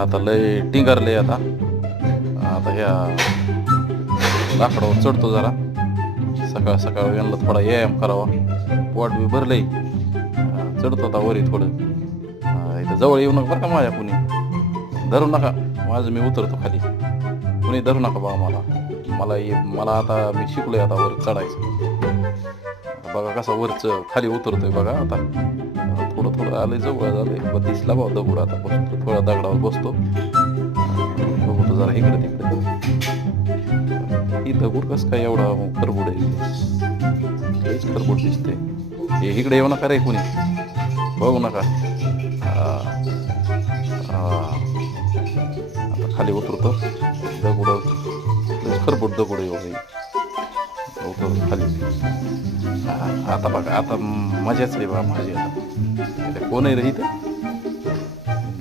आता लय टिंगरले आता आता ह्या लाकडावर चढतो जरा. सकाळ सकाळ यांना थोडा व्यायाम करावा. पोट बी भरलंय. चढतो आता वरी थोडं. इथं जवळ येऊ नका बरं का माझ्या कुणी. धरू नका. माझं मी उतरतो खाली. कुणी धरू नका बा मला आता मी शिकलोय आता वर चढायचं. बघा कसा वरच खाली उतरतोय बघा आता. थोडं थोडं आलंय जवळ झालंय. दिसला बा दगड आता बसतो. थोड्या दगडावर बसतो. बघतो जरा इकडे तिकडे. ही दगड कसं काय एवढा खरबूड आहे. काहीच खरबूड दिसते. हे इकडे येऊ नका रे कुणी. बघू नका. आता खाली उतरतो. दगड खरबूड दगड येऊ उतरतो खाली. आता बघा आता मजाच आहे बा माझी. आता कोण आहे रे इथं.